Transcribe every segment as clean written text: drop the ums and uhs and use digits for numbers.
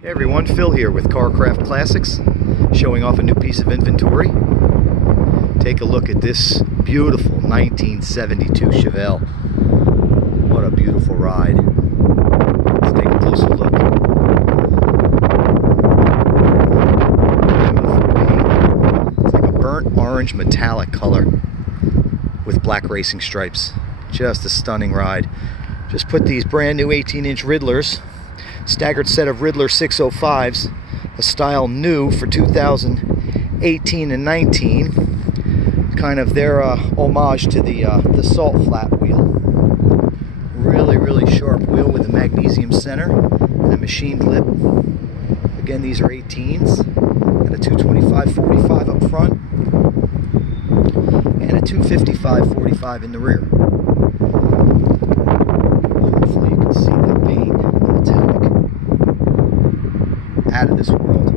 Hey everyone, Phil here with CarcraftClassics, showing off a new piece of inventory. Take a look at this beautiful 1972 Chevelle. What a beautiful ride. Let's take a closer look. Beautiful paint. It's like a burnt orange metallic color with black racing stripes. Just a stunning ride. Just put these brand new 18-inch Riddlers, staggered set of Riddler 605s, a style new for 2018 and 19, kind of their homage to the Salt flat wheel. Really sharp wheel with a magnesium center and a machined lip. Again, these are 18s, got a 225/45 up front and a 255/45 in the rear. Hopefully you can see that paint, metallic, out of this world.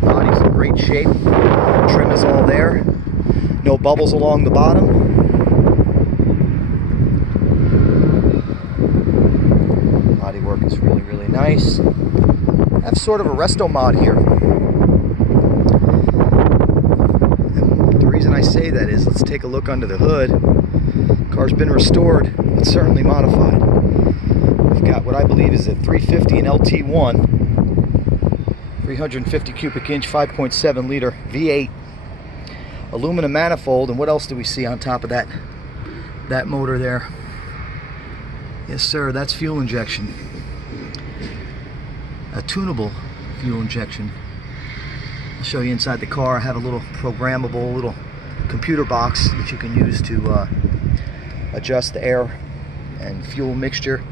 Body's in great shape. Trim is all there. No bubbles along the bottom. Body work is really nice. I have sort of a Resto-Mod here. And the reason I say that is, let's take a look under the hood. Car's been restored, but certainly modified. We've got what I believe is a 350 and LT1, 350 cubic inch, 5.7 liter V8, aluminum manifold, and what else do we see on top of that motor there? Yes sir, that's fuel injection. A tunable fuel injection. I'll show you inside the car. I have a little programmable little computer box that you can use to adjust the air and fuel mixture.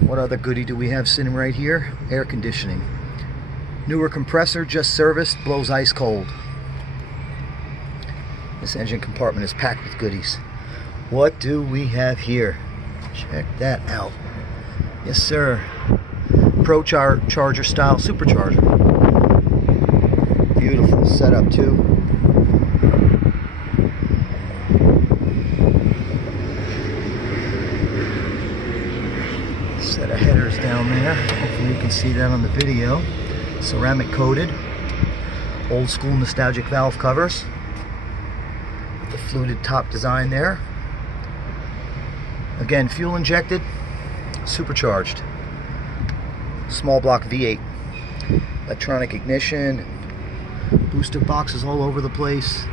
What other goodie do we have sitting right here? Air conditioning. Newer compressor, just serviced, blows ice cold. This engine compartment is packed with goodies. What do we have here? Check that out. Yes sir. Pro Charger style supercharger. Beautiful setup too. Set of headers down there. Hopefully you can see that on the video. Ceramic coated. Old school nostalgic valve covers. With the fluted top design there. Again, fuel injected, supercharged. Small block V8. Electronic ignition. Booster boxes all over the place.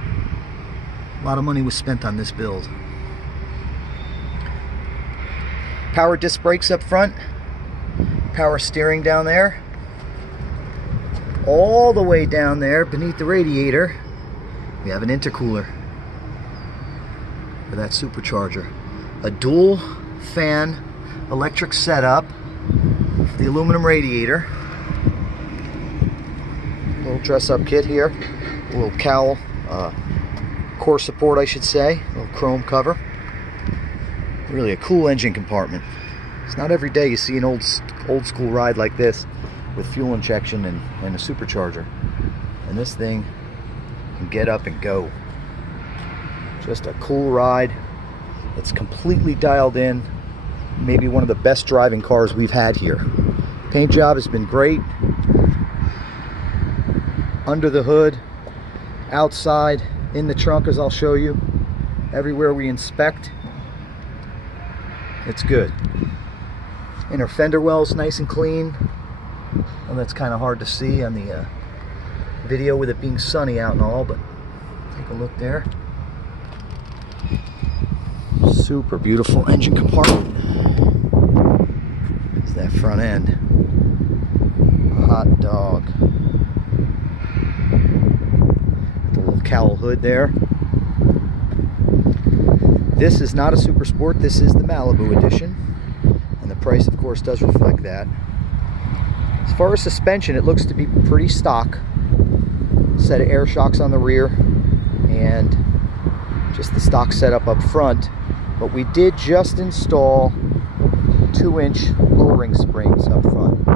A lot of money was spent on this build. Power disc brakes up front, power steering down there, all the way down there beneath the radiator we have an intercooler for that supercharger, a dual fan electric setup for the aluminum radiator, little dress up kit here, a little cowl, core support I should say, a little chrome cover. Really a cool engine compartment. It's not every day you see an old school ride like this with fuel injection and a supercharger. And this thing can get up and go. Just a cool ride. It's completely dialed in. Maybe one of the best driving cars we've had here. Paint job has been great. Under the hood, outside, in the trunk as I'll show you. Everywhere we inspect, it's good. Inner fender well's nice and clean. Well, that's kind of hard to see on the video with it being sunny out and all, but take a look there. Super beautiful engine compartment. It's that front end. Hot dog. The little cowl hood there. This is not a Super Sport, this is the Malibu edition, and the price of course does reflect that. As far as suspension, it looks to be pretty stock. Set of air shocks on the rear and just the stock setup up front, but we did just install 2-inch lowering springs up front.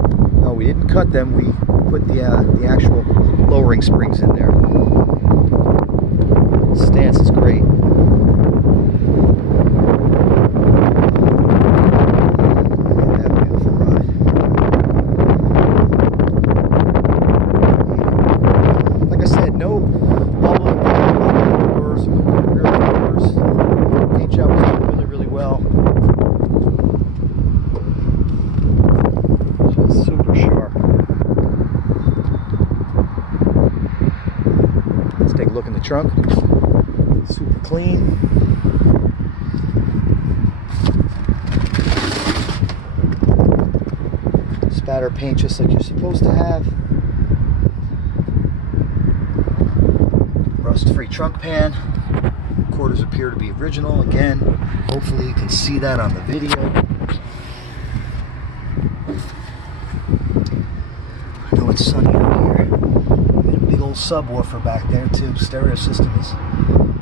No, we didn't cut them, we put the actual lowering springs in there. The stance is great. trunk. Super clean. Spatter paint just like you're supposed to have. Rust-free trunk pan. Quarters appear to be original. Again, hopefully you can see that on the video. I know it's sunny out here. Got a big old subwoofer back there too. Stereo system is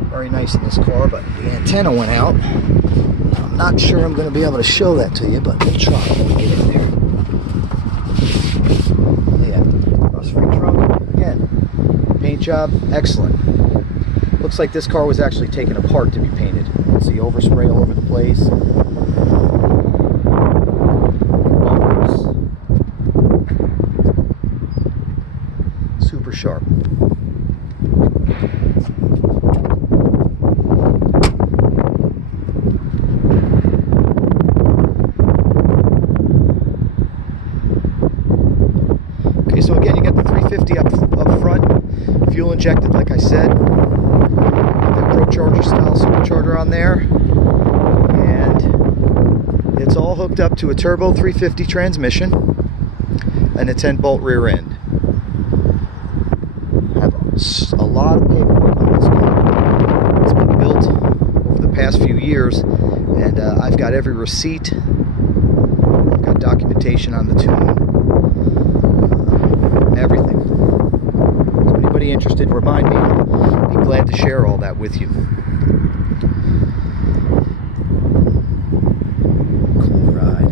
very nice in this car, but the antenna went out. I'm not sure I'm going to be able to show that to you, but we'll try when we get in there. Yeah, rust-free trunk. Again, paint job, excellent. Looks like this car was actually taken apart to be painted. You can see overspray all over the place. Bumpers. Super sharp. Okay, so again, you got the 350 up front, fuel injected, like I said. Charger style supercharger on there, and it's all hooked up to a turbo 350 transmission and a 10-bolt rear end. I have a lot of paperwork on this car. It's been built over the past few years, and I've got every receipt. I've got documentation on the tune, everything. So anybody interested, remind me. I'll be glad to share all that with you. Cool ride.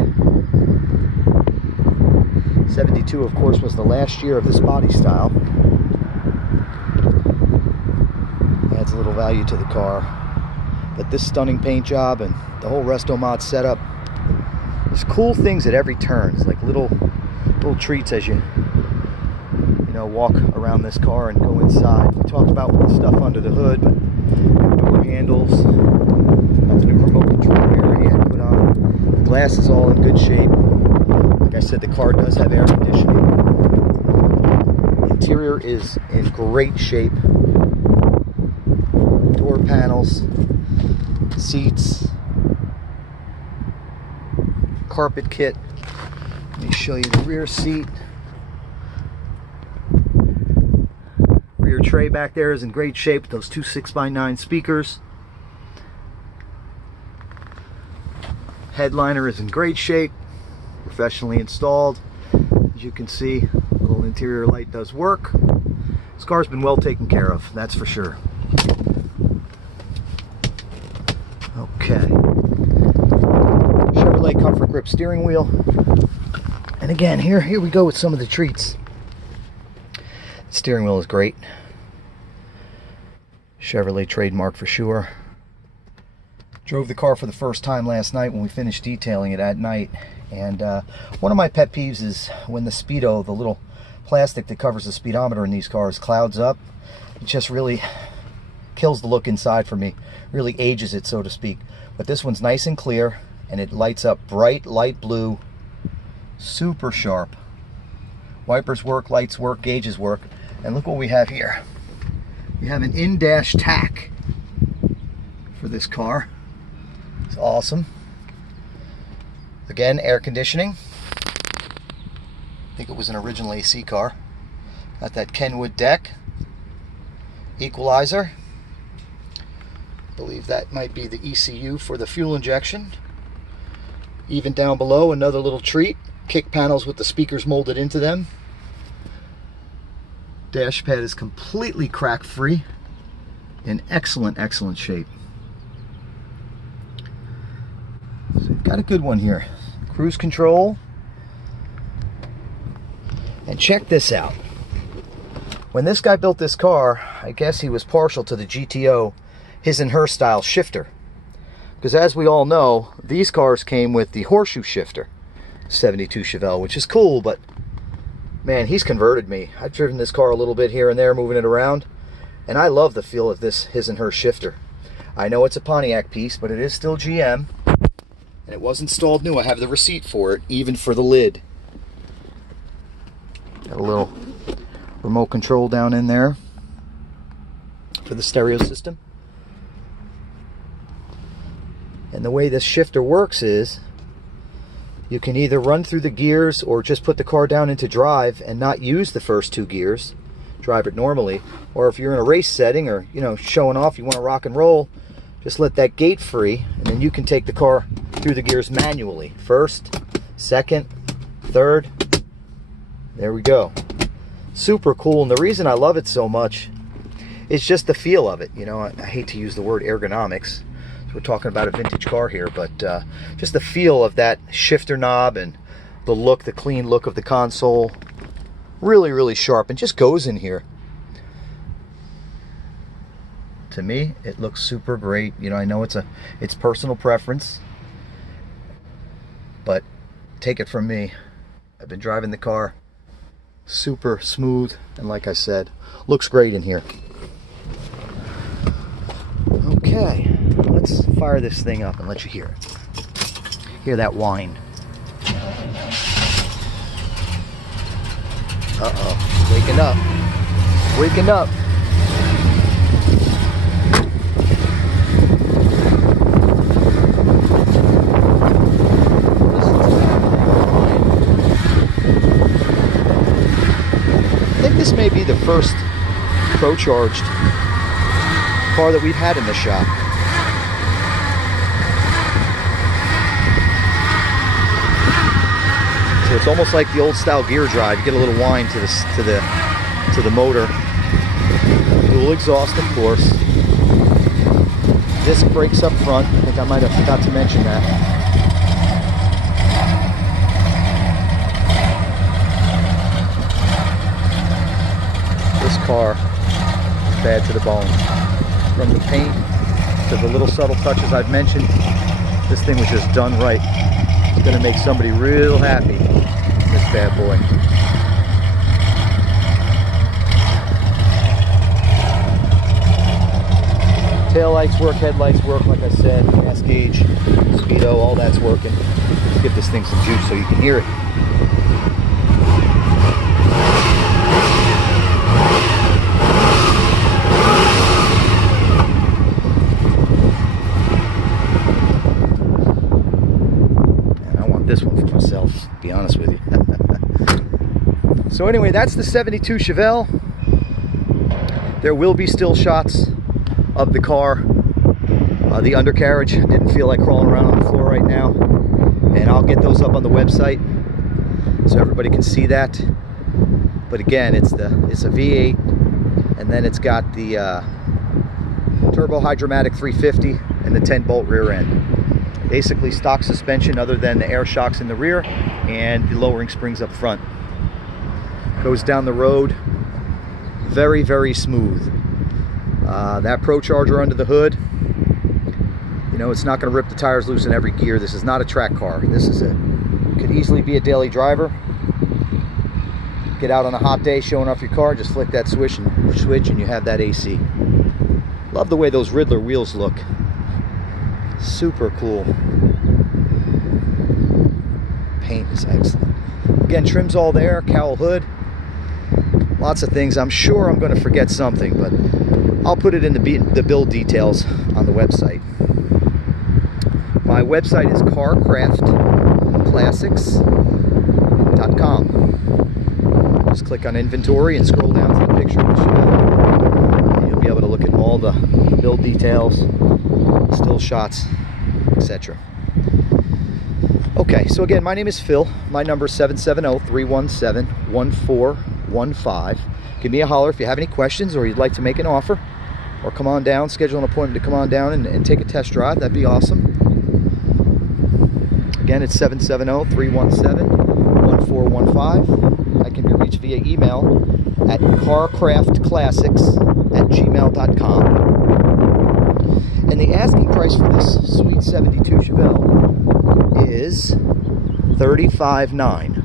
72, of course, was the last year of this body style. Adds a little value to the car. But this stunning paint job and the whole Resto-Mod setup, there's cool things at every turn. It's like little treats as you walk around this car and go inside. We talked about the stuff under the hood, but door handles, got the new remote control area I put on. The glass is all in good shape. Like I said, the car does have air conditioning. Interior is in great shape. Door panels, seats, carpet kit. Let me show you the rear seat. Rear tray back there is in great shape. Those two 6x9 speakers. Headliner is in great shape, professionally installed. As you can see, a little interior light does work. This car's been well taken care of, that's for sure. Okay. Chevrolet Comfort Grip steering wheel. And again, here we go with some of the treats. The steering wheel is great. Chevrolet trademark for sure. Drove the car for the first time last night when we finished detailing it at night. And one of my pet peeves is when the speedo, the little plastic that covers the speedometer in these cars, clouds up. It just really kills the look inside for me. Really ages it, so to speak. But this one's nice and clear, and it lights up bright light blue. Super sharp. Wipers work, lights work, gauges work. And look what we have here. We have an in-dash tack for this car. It's awesome. Again, air conditioning. I think it was an original AC car. Got that Kenwood deck. Equalizer. I believe that might be the ECU for the fuel injection. Even down below, another little treat. Kick panels with the speakers molded into them. Dash pad is completely crack free. In excellent, excellent shape. So we've got a good one here. Cruise control. And check this out. When this guy built this car, I guess he was partial to the GTO, his and her style shifter. Because as we all know, these cars came with the horseshoe shifter. 72 Chevelle, which is cool, but man, he's converted me. I've driven this car a little bit here and there, moving it around, and I love the feel of this his and her shifter. I know it's a Pontiac piece, but it is still GM, and it was installed new. I have the receipt for it, even for the lid. Got a little remote control down in there. for the stereo system. And the way this shifter works is you can either run through the gears or just put the car down into drive and not use the first 2 gears, drive it normally. Or if you're in a race setting or, you know, showing off, you want to rock and roll, just let that gate free, and then you can take the car through the gears manually. First, second, third. There we go. Super cool. And the reason I love it so much is just the feel of it. You know, I hate to use the word ergonomics. We're talking about a vintage car here, but just the feel of that shifter knob and the look, the clean look of the console, really, really sharp, and just goes in here. To me, it looks super great. You know, I know it's personal preference, but take it from me, I've been driving the car. Super smooth, and like I said, looks great in here. Okay, let's fire this thing up and let you hear it. Hear that whine. Uh-oh, waking up. Waking up. I think this may be the first Pro-charged car that we've had in the shop. So it's almost like the old style gear drive. You get a little whine to the motor. Dual exhaust, of course. Disc brakes up front. I think I might have forgot to mention that. This car is bad to the bone. From the paint to the little subtle touches I've mentioned, this thing was just done right. It's going to make somebody real happy, this bad boy. Tail lights work, headlights work, like I said, gas gauge, speedo, all that's working. Let's give this thing some juice so you can hear it. This one for myself, to be honest with you. So anyway, that's the 72 Chevelle. There will be still shots of the car. The undercarriage, didn't feel like crawling around on the floor right now, and I'll get those up on the website so everybody can see that. But again, it's a V8, and then it's got the turbo hydromatic 350 and the 10-bolt rear end. Basically stock suspension other than the air shocks in the rear and the lowering springs up front. Goes down the road very, very smooth. That Pro Charger under the hood, you know, it's not going to rip the tires loose in every gear. This is not a track car. This is could easily be a daily driver. Get out on a hot day showing off your car, just flick that switch and you have that AC. Love the way those Riddler wheels look. Super cool. Paint is excellent. Again, trim's all there, cowl hood. Lots of things. I'm sure I'm going to forget something, but I'll put it in the build details on the website. My website is CarcraftClassics.com. Just click on inventory and scroll down to the picture of the Chevelle, and you'll be able to look at all the build details, still shots, etc. Okay, so again, my name is Phil. My number is 770-317-1415. Give me a holler if you have any questions or you'd like to make an offer, or come on down, schedule an appointment to come on down and take a test drive. That'd be awesome. Again, it's 770-317-1415. I can be reached via email at CarcraftClassics@gmail.com. And the asking price for this sweet 72 Chevelle is $35,900.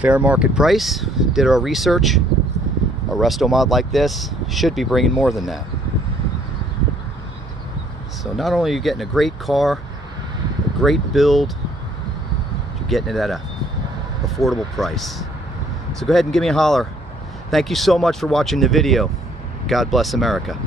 Fair market price. Did our research. A Resto-Mod like this should be bringing more than that. So not only are you getting a great car, a great build, you're getting it at a affordable price. So go ahead and give me a holler. Thank you so much for watching the video. God bless America.